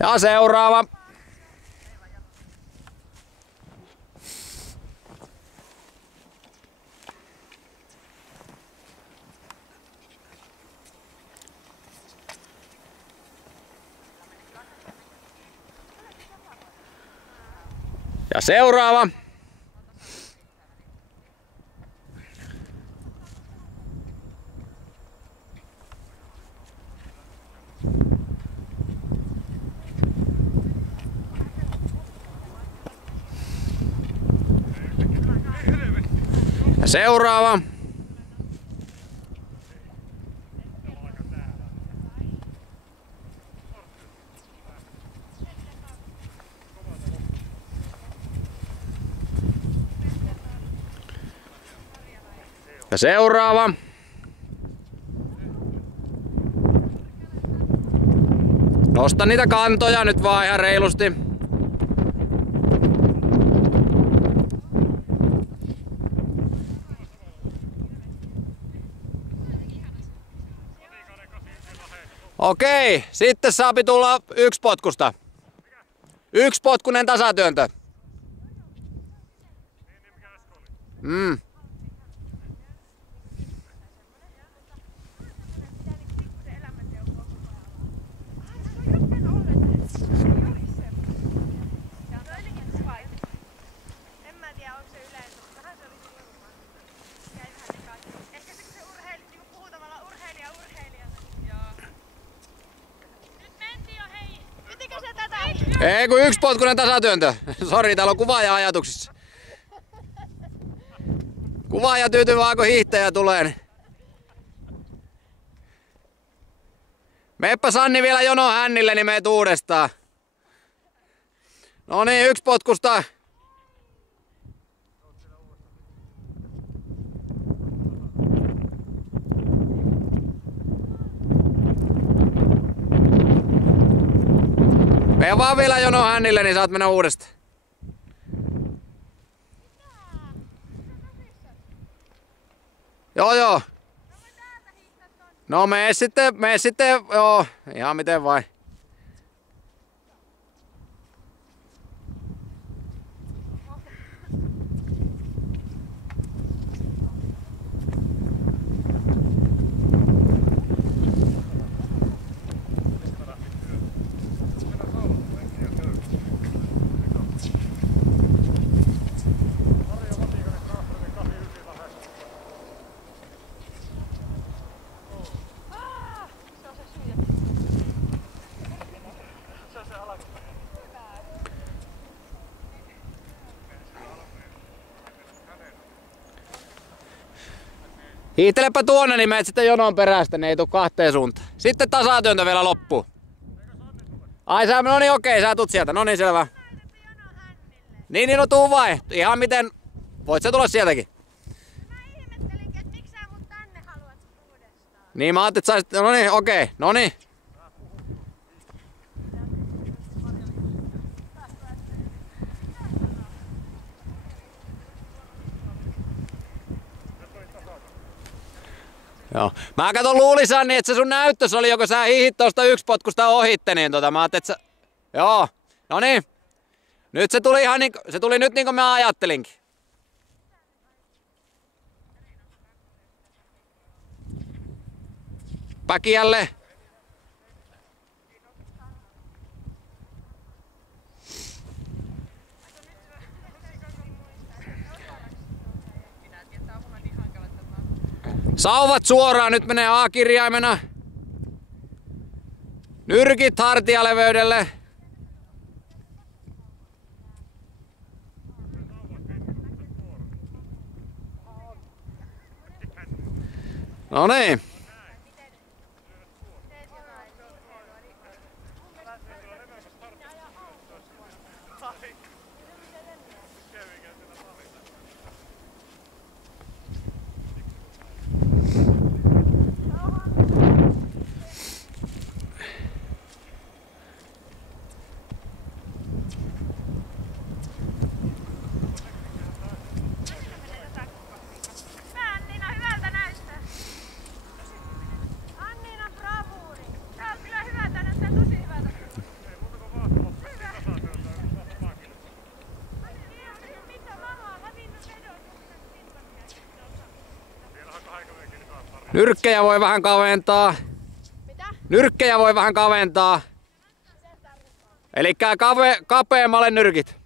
Ja seuraava. Ja seuraava. Ja seuraava. Ja seuraava. Nosta niitä kantoja nyt vaan ihan reilusti. Okei, sitten saapi tulla yksi potkusta. Yksi potkunen tasatyöntö. Ei kun yksi potkunen tasatyöntö. Sori, täällä on kuvaaja ajatuksissa. Kuvaaja tyytyy vaan kun hiihtäjä tulee. Meppä Sanni vielä jono hännille, niin meet uudestaan. No niin, yksi potkusta. Mene vaan vielä jono hännille, niin saat mennä uudestaan. Joo. No mene sitten, joo, ihan miten vain. Hiihtelepä tuonne, niin meet sitten jonon perästä, niin ei tuu kahteen suuntaan. Sitten tasatyöntö vielä loppuu. Ai sä, no niin okei, sä tuut sieltä, no niin selvä. Niin, no tuu vai, ihan miten, voit sä tulla sieltäkin. Mä ihmettelinkin, että miksi sä mut tänne haluat uudestaan. Niin mä ajattelin, että saisit, no niin okei, no niin. Joo. Mä katon luulisan niin, että se sun näyttös oli, joko sä hiihit tosta yksi potkusta ohitte, niin mä ajattelin, että sä... Joo, no niin. Nyt se tuli ihan se tuli nyt niin kuin mä ajattelinkin. Päkiälle. Sauvat suoraan, nyt menee A-kirjaimena. Nyrkit hartialeveydelle. No niin. Nyrkkejä voi vähän kaventaa. Mitä? Nyrkkejä voi vähän kaventaa. Elikkä kapeammalle nyrkit.